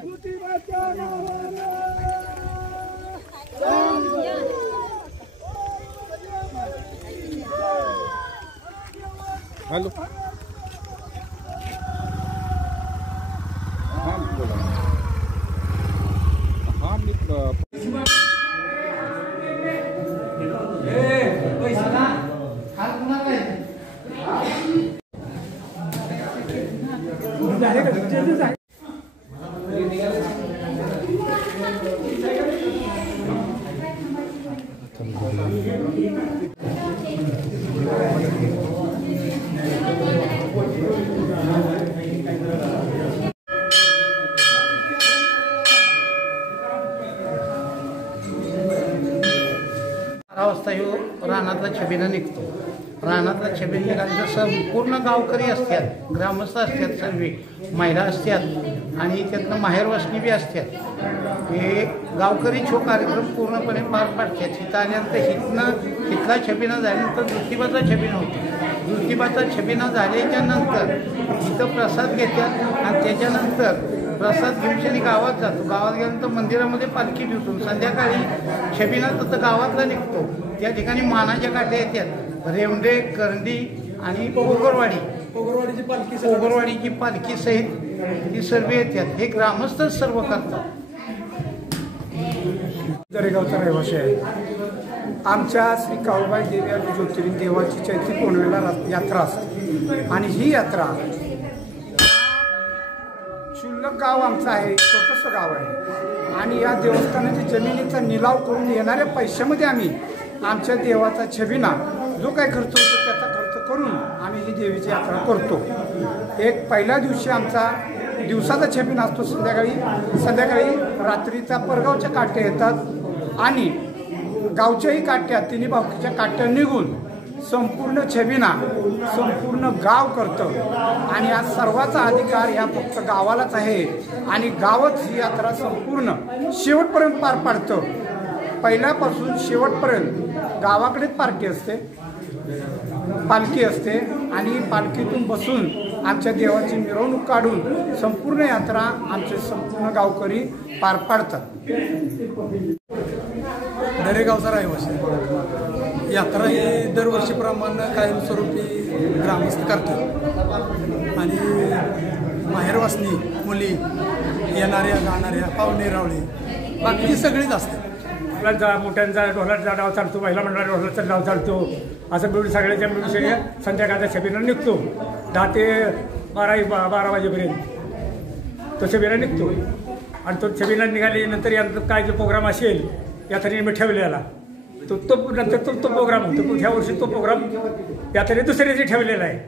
Hello वाजता ह्यो रानातला छबिना निघतो. रानातला छबिना निघाल्यानंतर संपूर्ण गावकरी असतात, ग्रामस्थ असतात, सर्व महिला असतात आणि त्यातनं माहेरवासनी बी असतात. हे गावकरी छो कार्यक्रम पूर्णपणे पार पाडतात. इथं आल्यानंतर इथला छबिना झाल्यानंतर ज्योतिबाचा छबिना होतो. ज्योतिबाचा छबिना झाल्याच्या नंतर इथं प्रसाद घेतात आणि त्याच्यानंतर प्रसाद घेऊन गावात जातो. गावात गेल्यानंतर मंदिरामध्ये पालखी ठेवतो. संध्याकाळी छबिना तर गावातला निघतो. त्या ठिकाणी मानाच्या काठ्या येतात, रेवंडे, करंडी आणि पोगरवाडीची पालखी सहित ही सर्व येतात. हे ग्रामस्थ सर्व करतात. दरेगावचा रहिवासी आहे. आमच्या श्री काळूबाई देवी आणि ज्योतिर्लिंग देवाची चैत्री पौर्णिमेला यात्रा असते आणि ही यात्रा शुल्लक गाव आमचं आहे, छोटंसं गाव आहे आणि या देवस्थानाची जमिनीचा निलाव करून येणाऱ्या पैशामध्ये आम्ही आमच्या देवाचा छबिना जो काही खर्च होतो त्याचा खर्च करून आम्ही ही देवीची यात्रा करतो. एक पहिल्या दिवशी आमचा दिवसाचा छबिना असतो. संध्याकाळी रात्रीचा परगावच्या काठ्या येतात आणि गावच्याही काठ्या, तिन्ही बावकीच्या काठ्या निघून संपूर्ण छबिना संपूर्ण गाव करतं आणि आज सर्वाचा अधिकार ह्या फक्त गावालाच आहे आणि गावच ही यात्रा संपूर्ण शेवटपर्यंत पार पाडतं. पहिल्यापासून शेवटपर्यंत गावाकडेच पालखी असते आणि पालखीतून बसून आमच्या देवाची मिरवणूक काढून संपूर्ण यात्रा आमचे संपूर्ण गावकरी पार पाडतात. दरेगावचा रहिवासी यात्रा ही दरवर्षीप्रमाणे कायमस्वरूपी ग्रामस्थ करतात आणि माहेरवासनी मुली येणाऱ्या जाणाऱ्या पाहुणे रावळे बाकी सगळीच असतात. मोठ्यांचा ढोलाचा डाव चालतो, महिला मंडळाचा ढोलाचा डाव चालतो. असं मिळून सगळ्याच्या मिळून संध्याकाळचा छबिना निघतो. 10 ते 12 वाजेपर्यंत तो छबिना निघतो आणि तो छबिना निघाल्यानंतर यानंतर काय जो प्रोग्राम असेल यात्रेने मी ठेवलेला तो नंतर तो प्रोग्राम होतो. ह्या वर्षी तो प्रोग्राम यात्रेने दुसऱ्या दिवशी ठेवलेला आहे.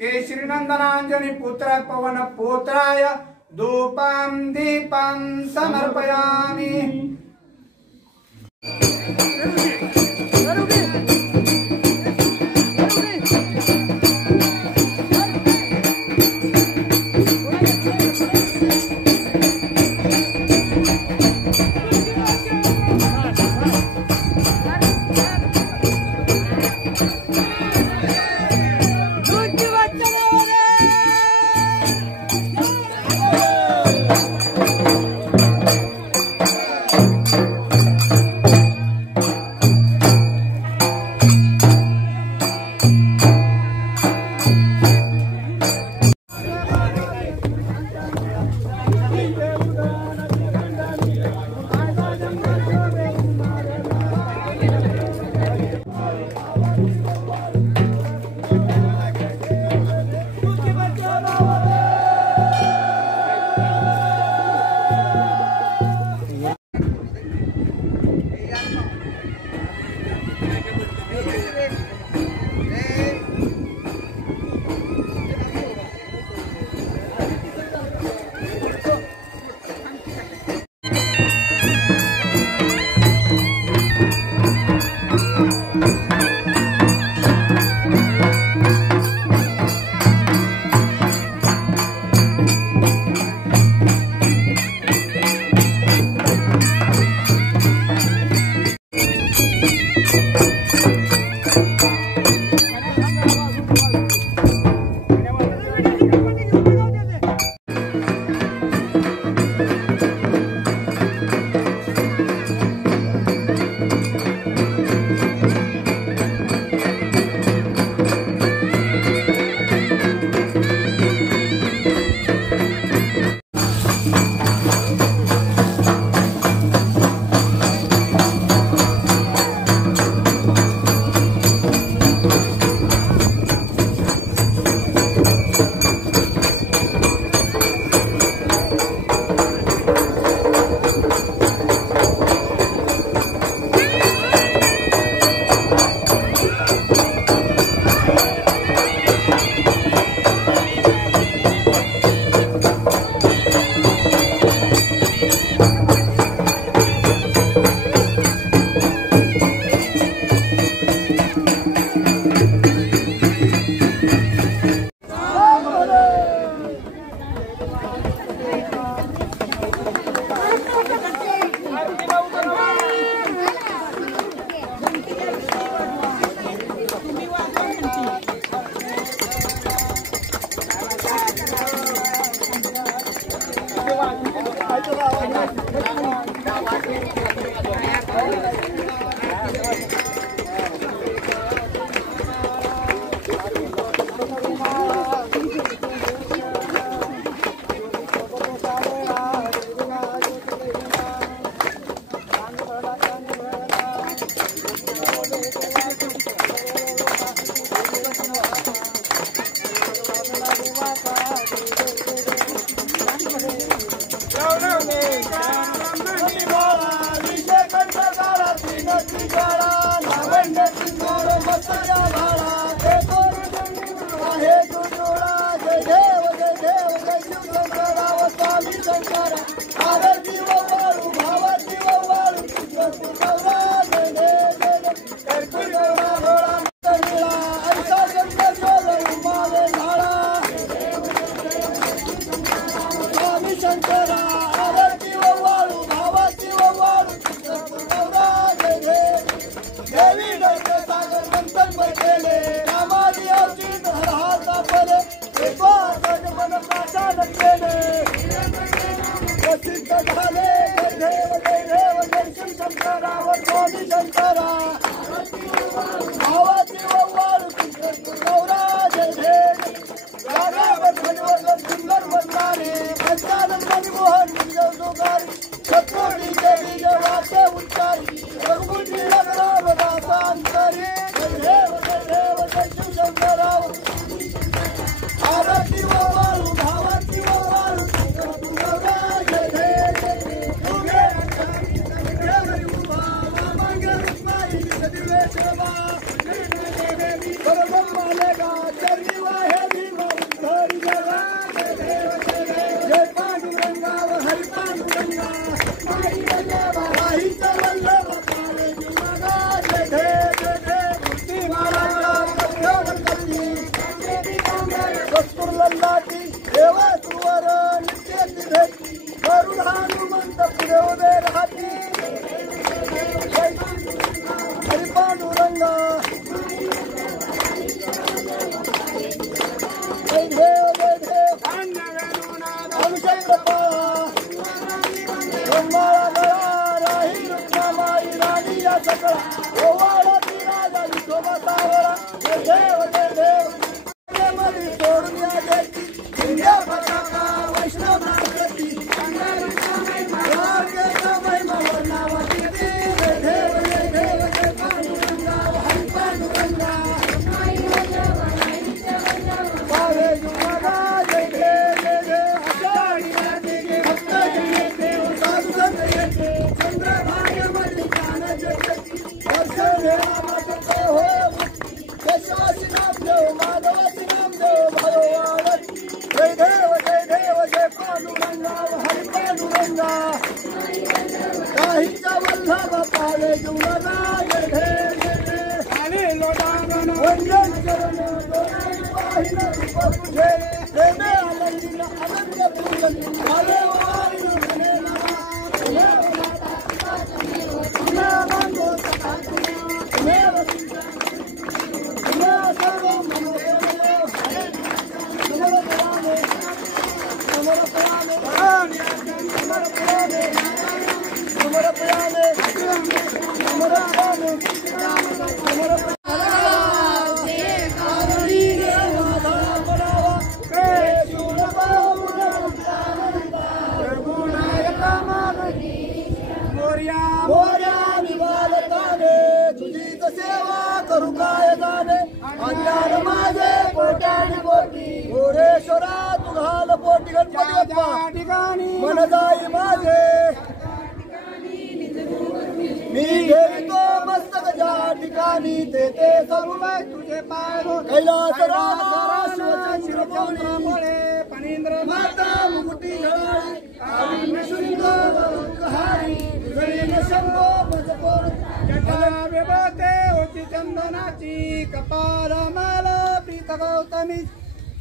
केशरीनंदनांजनी पुत्र पवन पुत्राय धूपं दीपं समर्पयामि।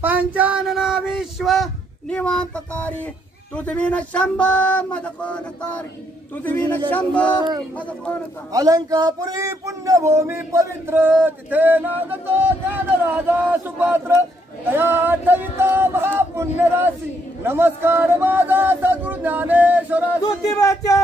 पंचानना विश्व निवांतकारी तुझविन शंभ मद कोणकारी तुझविन शंभ मद कोणकारी अलंकापुरी पुण्यभूमी पवित्र तिथे नांदतो ज्ञान राजा सुपात्र तया आठविता महापुण्यराशी नमस्कार माझा सद्गुरु ज्ञानेश्वरा ज्योतिबाच्या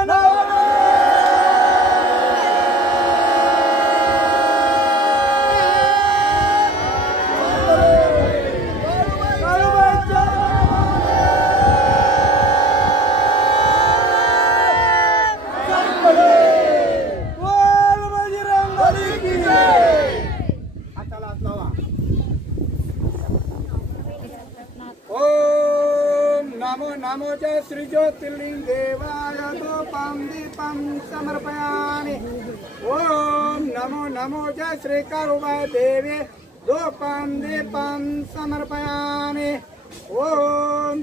नमो जय श्री ज्योतिर्लिंग देवाय धूपं दीपं समर्पयामि। ओम नमो जय श्री करुणा देवी धूपं दीपं समर्पयामि। ओम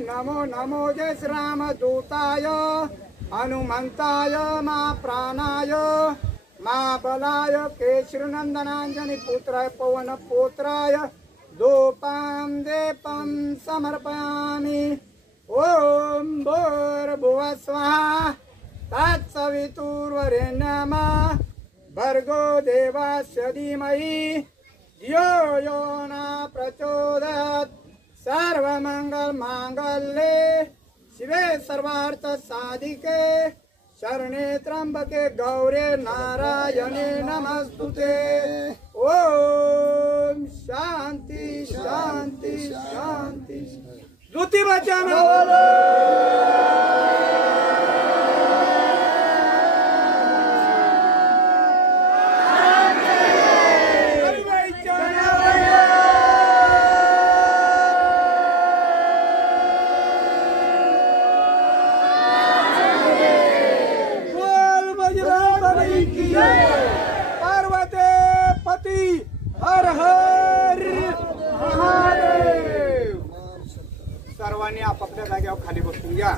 नमो जय श्री रामदूताय हनुमंताय मा प्राणाय मा बलाय केशरनंदनांजनी पुत्राय पवन पुत्राय धूपं दीपं समर्पयामि। ओम भूर्भुवः स्वः तत्सवितुर्वरेण्यं भर्गो देवस्य धीमहि धियो यो न प्रचोदयात्। सर्वमंगलमांगल्ये शिवे सर्वार्थसाधिके शरणे त्र्यंबके गौरे नारायणे नमस्तुते। ओम शांति शांति शांति। ज्योतिबाच्या नावानं पार्वती पती हर हर महादेव। सर्वांनी आपापल्या जागेवर खाली बसून घ्या।